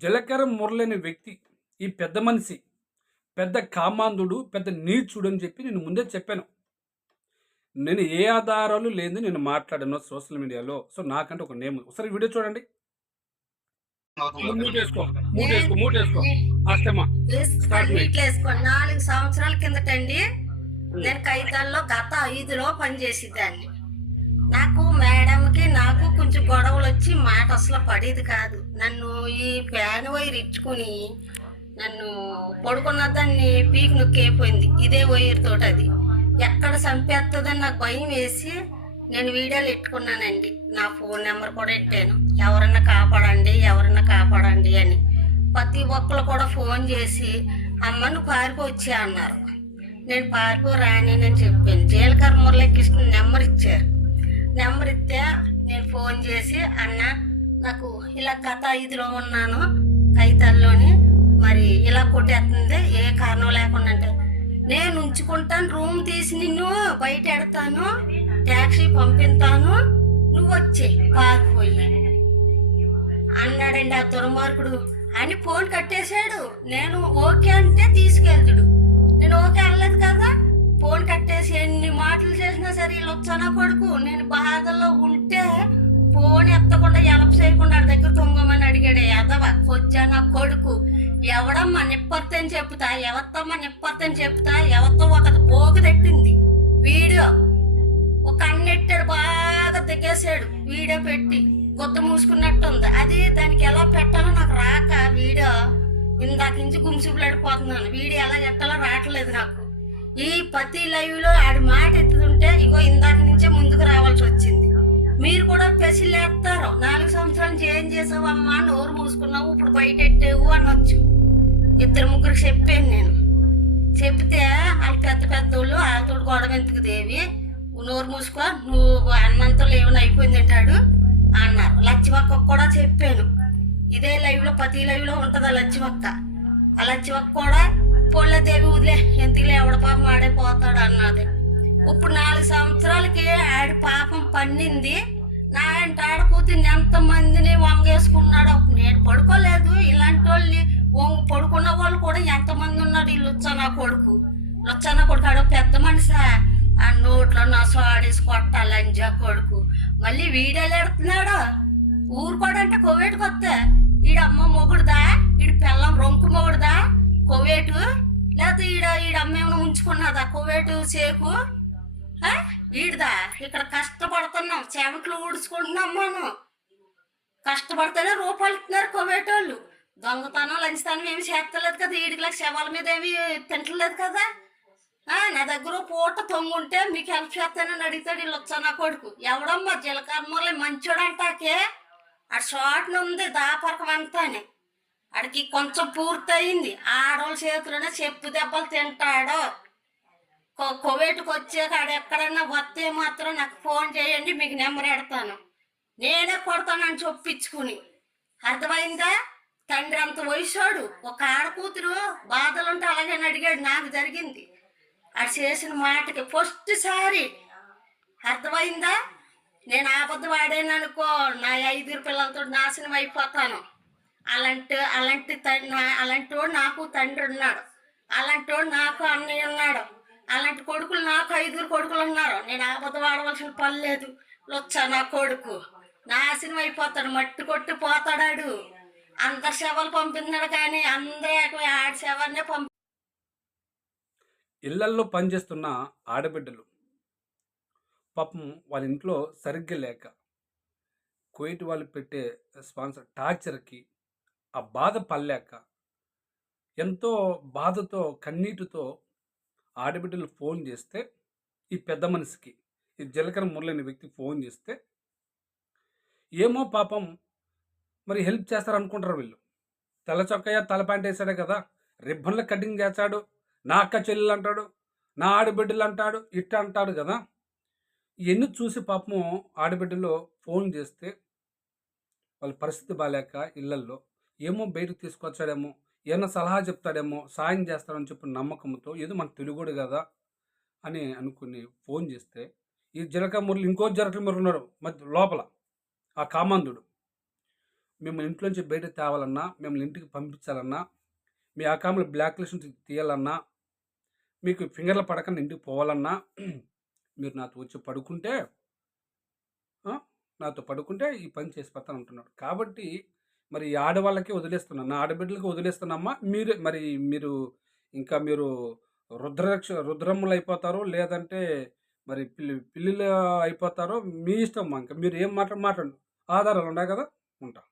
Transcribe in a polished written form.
జలకర మురళి వ్యక్తి, ఈ పెద్ద మనిషి, పెద్ద కామాంధుడు, పెద్ద నీచుడు అని చెప్పి నేను ముందే చెప్పాను. నేను ఏ ఆధారాలు లేనిది నేను మాట్లాడాను సోషల్ మీడియాలో. సో, నాకంటే ఒక నేమ్ ఉంది. ఒకసారి వీడియో చూడండి. మూటేసుకో, మూటేసుకో, మూటేసుకో. అష్టమా స్టార్ట్ మీ. 4 సంవత్సరాల కిందటండి నేను కైతాల్లో గత 5లో పనిచేసేదాన్ని. నాకు మేడంకి నాకు కొంచెం గొడవలు వచ్చి మాట అసలు పడేది కాదు. నన్ను ఈ ఫ్యాన్ వైర్ ఇచ్చుకుని నన్ను పడుకున్న దాన్ని పీకి నొక్కేపోయింది ఇదే వైర్ తోటి. అది ఎక్కడ చంపేస్తుందని నాకు భయం వేసి నేను వీడియోలు ఎట్టుకున్నానండి. నా ఫోన్ నెంబర్ కూడా ఎట్టాను, ఎవరన్నా కాపాడండి ఎవరన్నా కాపాడండి అని. ప్రతి ఒక్కరు కూడా ఫోన్ చేసి అమ్మ నువ్వు పారిపోవచ్చా అన్నారు. నేను పారిపోరాని నేను చెప్పాను. జీలకర్ర మురళీకృష్ణ నెంబర్ ఇచ్చారు. నెంబర్ ఇస్తే నేను ఫోన్ చేసి అన్న నాకు ఇలా గత 5లో ఉన్నాను కైతాల్లోని, మరి ఇలా కొట్టేస్తుంది ఏ కారణం లేకుండా అంటే నేను ఉంచుకుంటాను, రూమ్ తీసి నిన్ను బయట ఎడతాను, ట్యాక్సీ పంపిస్తాను, నువ్వు వచ్చే పారిపోయి అన్నాడండి ఆ దుర్మార్గుడు అని. ఫోన్ కట్టేశాడు. నేను ఓకే అంటే తీసుకెళ్తాడు. నేను ఓకే అనలేదు కదా. ఫోన్ కట్టేసి ఎన్ని మాటలు చేసినా సరే వీళ్ళు వచ్చానా కొడుకు. నేను బాధలో ఉంటే ఫోన్ ఎత్తకుండా ఎలప చేయకుండా వాడి దగ్గర తొంగమని అడిగాడు. ఎదవ కొచ్చానా కొడుకు. ఎవడమ్మా నిప్పత్తి అని చెప్తా, ఎవత్తమ్మా నిప్పత్తి అని చెప్తా, ఎవత్తో ఒక పోగు తట్టింది వీడియో. ఒక అన్నెట్టాడు బాగా దిగేసాడు వీడియో పెట్టి, గుద్ద మూసుకున్నట్టుంది. అది దానికి ఎలా పెట్టాలో నాకు రాక వీడియో ఇందాక నుంచి గుంసుపులాడిపోతున్నాను. వీడియో ఎలా పెట్టాలో రావట్లేదు నాకు. ఈ ప్రతి లైవ్లో ఆడి మాట ఎత్తుతుంటే ఇగో ఇందాక నుంచే ముందుకు రావాల్సి వచ్చింది. మీరు కూడా పెసిల్ వేస్తారు. 4 సంవత్సరాల నుంచి ఏం చేసావు అమ్మా, నోరు మూసుకున్నావు, ఇప్పుడు బయట ఎట్టేవు అనొచ్చు. 2-3 చెప్పాను నేను. చెప్తే వాళ్ళు పెద్ద పెద్దోళ్ళు వాళ్ళతో గొడవ ఎందుకు దేవి, నోరు మూసుకో, నువ్వు అన్నంతో లేవని అయిపోయింది అంటాడు అన్నారు. లచ్చివక్క కూడా చెప్పాను. ఇదే లైవ్లో ప్రతి లైవ్లో ఉంటుంది ఆ లచ్చివక్క. ఆ లచ్చివక్క కూడా పొల్లదేవి వదిలే ఎందుకులే ఎవడ పాపం ఆడైపోతాడు అన్నది. ఇప్పుడు 4 సంవత్సరాలకి ఆడి పాపం పన్నింది. నా ఇంట ఆడకూతుని ఎంతమందిని వంగేసుకున్నాడు. నేను పడుకోలేదు, ఇలాంటి వాళ్ళు పడుకున్న వాళ్ళు కూడా ఎంతమంది ఉన్నారు. ఈ లుచ్చనా కొడుకు, లుచ్చనా కొడుకు ఆడ పెద్ద మనిషి. ఆ నోట్లో నా సాడేసి కొట్టాలంజా కొడుకు. మళ్ళీ వీడియోలు ఎడుతున్నాడు. ఊరుకోడంటే కోవేటుకు వస్తే ఈడమ్మ మొగుడుదా, ఈడు పిల్లం రొంకు మొగుడుదా కోవేటు, లేకపోతే ఈడమ్మ ఏమైనా ఉంచుకున్నదా కోవేటు సేకు ఈడదా. ఇక్కడ కష్టపడుతున్నాం, చెమట్లు ఊడ్చుకుంటున్నాం. మనం కష్టపడితేనే రూపాయలు ఇస్తున్నారు కోవేటోళ్ళు. దొంగతనం లంచతనం ఏమి చేస్తలేదు కదా. ఈడికి శవాల మీద ఏమి తింటలేదు కదా. నా దగ్గర పూట తొంగుంటే మీకు హెల్ప్ చేస్తానని అడుగుతాడు వీళ్ళు వచ్చా నా కొడుకు. ఎవడమ్మా జీలకర్ర మురళి మంచోడు అంటాకే ఆ షార్ట్ ఉంది దాపరకం అంతానే. ఆడికి కొంచెం పూర్తయింది. ఆడవాళ్ళ చేతిలోనే చెప్పు దెబ్బలు తింటాడు. కోవేటుకు వచ్చాక ఆడ ఎక్కడన్నా వస్తే మాత్రం నాకు ఫోన్ చేయండి, మీకు నెంబర్ ఎడతాను, నేనే కొడతానని చొప్పించుకుని. అర్థమైందా? తండ్రి అంత వయసాడు, ఒక ఆడకూతురు బాధలుంటే అలాగని అడిగాడు. నాకు జరిగింది అది చేసిన మాటకి ఫస్ట్ సారి. అర్థమైందా? నేను అబద్ధం ఆడాను అనుకో, నా 5 పిల్లలతో నాశనం అయిపోతాను. అలాంటి వాడు నాకు తండ్రి ఉన్నాడు, అలాంటి వాడు నాకు అన్నయ్య ఉన్నాడు, అలాంటి కొడుకులు నాకు 5 కొడుకులు ఉన్నారు. నేను అబద్ధం ఆడవలసిన పని లేదు. వచ్చా నా కొడుకు నాశనం అయిపోతాడు, మట్టి కొట్టి పోతాడాడు. అందరు శవాలు పంపిస్తున్నాడు కానీ అందరూ ఆడి శవాన్నే ఇళ్లల్లో పనిచేస్తున్న ఆడబిడ్డలు పాపం వాళ్ళ ఇంట్లో సరిగ్గా లేక కువైట్ వాళ్ళు పెట్టే స్పాన్సర్ టార్చర్కి ఆ బాధ పడలేక ఎంతో బాధతో కన్నీటితో ఆడబిడ్డలు ఫోన్ చేస్తే ఈ పెద్ద మనిషికి, ఈ జీలకర్ర మురళి వ్యక్తి ఫోన్ చేస్తే ఏమో పాపం మరి హెల్ప్ చేస్తారనుకుంటారు వీళ్ళు. తెల్ల చొక్కయ్య తల ప్యాంట్ వేసాడే కదా, రిబ్బన్లు కటింగ్ చేస్తాడు, నా అక్క చెల్లెలు అంటాడు, నా ఆడబిడ్డలు అంటాడు, ఇట్ట అంటాడు కదా. ఇవన్నీ చూసి పాపం ఆడబిడ్డలు ఫోన్ చేస్తే వాళ్ళ పరిస్థితి బాగాలేక ఇళ్లల్లో ఏమో బయటకు తీసుకొచ్చాడేమో, ఏమన్నా సలహా చెప్తాడేమో, సాయం చేస్తాడని చెప్పి నమ్మకంతో ఏదో మన తెలుగుడు కదా అని అనుకుని ఫోన్ చేస్తే ఈ జీలకర్ర మురళి ఇంకో జీలకర్ర మురళి ఉన్నాడు మధ్య లోపల, ఆ కామందుడు మిమ్మల్ని ఇంట్లోంచి బయటకు తేవాలన్నా, మిమ్మల్ని ఇంటికి పంపించాలన్నా, మీ అకౌంట్‌లో బ్లాక్ లిస్ట్ నుంచి తీయాలన్నా, మీకు ఫింగర్‌లు పడకుండా ఇంటికి పోవాలన్నా మీరు నాతో వచ్చి పడుకుంటే ఆ! నాతో పడుకుంటే ఈ పని చేసి పెడతానంటున్నాడు. కాబట్టి మరి ఈ ఆడవాళ్ళకి వదిలేస్తున్నాను. నా ఆడబిడ్డలకి వదిలేస్తున్నామ్మా. మీరు ఇంకా మీరు రుద్రమ్ములయిపోతారో లేదంటే మరి పిల్లులు అయిపోతారో మీ ఇష్టమ్మా. ఇంక మీరు ఏం మాట్లాడండి. ఆధారాలున్నాయి గదా! ఉంటా.